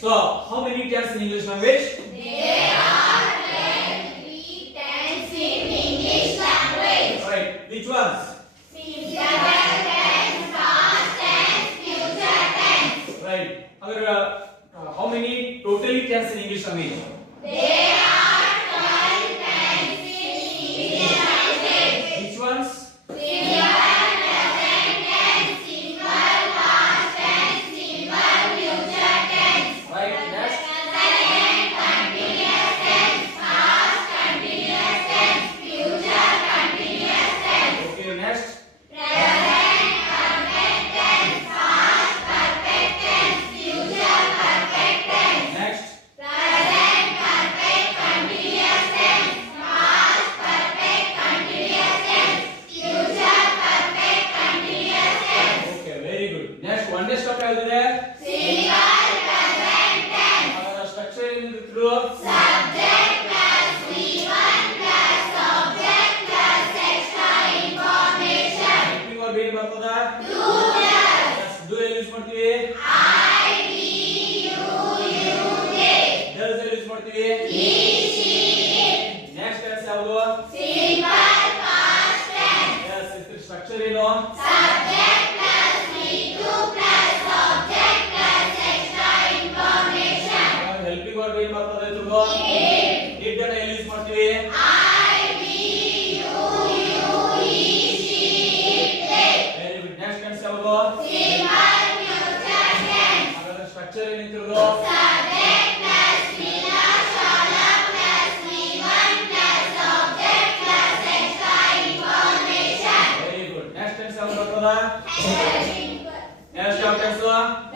So, how many tense in English language? There are 23 tense in English language. Right. Which ones? Simple tense, past tense, future tense. Right. How many totally tense in English language? There are 12 tense in English language. Which ones? Simple present tense, simple past tense, simple future tense. Right. Next. Present continuous tense, past continuous tense, future continuous tense. Okay. Next. Present perfect tense, past perfect tense, future perfect tense. Next. Present perfect continuous tense, past perfect continuous tense, future perfect continuous tense. Okay. Very good. Next. One day stop ಆಗಿದೆ. Simple present tense. ಅದರ structure ಏನಿದೆ ತಿಳು. Subject plus V1 plus object plus extra information. Helping verb ಏನು ಬರ್ತದ? Do plus Yes. Do ಎಲ್ಲಿ use ಮಾಡ್ತೀವಿ? I, we, you, they. Does ಎಲ್ಲಿ use ಮಾಡ್ತೀವಿ? He, she, it. Next tense ಯಾವುದು? Simple past tense. Yes. ಇದ್ರ structure ಏನು? Subject plus V2 plus object plus extra information. Helping verb ಏನು ಬರ್ತದೆ ತಿಳ್ಕೊ. It. ಇಡ್ ಅನ್ನ ಎಲ್ಲಿ ಯೂಸ್ ಮಾಡ್ತೀವಿ? I, we, you, he, she, it, they. Very good. Next tense ಯಾವುದು? Simple future tense. ಅದರ ಸ್ಟ್ರಕ್ಚರ್ ಏನು ತಿಳ್ಕೊ. Subject plus Vina, Shala plus V1 plus object plus extra information. Very good. Next tense ಯಾವುದು ಬರ್ತದ? Present next ಯಾವ tense?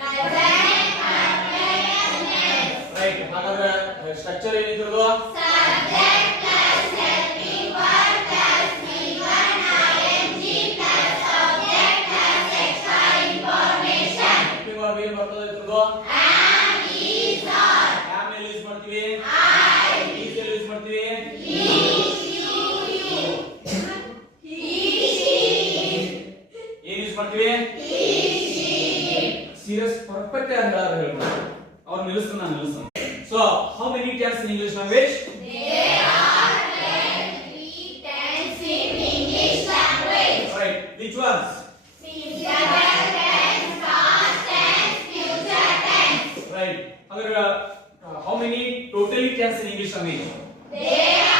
perfect tense. Right. ಹಾಗಾದ್ರೆ structure ಏನು ತಿಳ್ಕೊ. Subject plus helping verb plus V1 ing plus object plus extra information. Helping verb ಏನು ಬರ್ತದೆ ತಿಳ್ಕೊ. Am, is, are. Am ಎಲ್ಲಿ ಯೂಸ್ ಮಾಡ್ತೀವಿ? I, ಈಸ್ ಎಲ್ಲಿ ಯೂಸ್ ಮಾಡ್ತೀವಿ? he, you. He, she, ಏನ್ ಯೂಸ್ ಮಾಡ್ತೀವಿ? he, she. ಸೀರಿಯಸ್ ಪರ್ಫೆಕ್ಟ್ ಆಗಿ ಹೇಳಾರ ಹೇಳ್ಬೋದು. ಅವ್ರು ನಿಲ್ಲಿಸ್ತಾನೆ ನಾನು ನಿಲ್ಲಿಸ್ತಾನೆ. So how many tense in English language? There are 23 tense in English language. Right. Which ones? Simple tense, past tense, future tense. Right. ಹಾಗಾದ್ರೆ how many totally tense in English language? There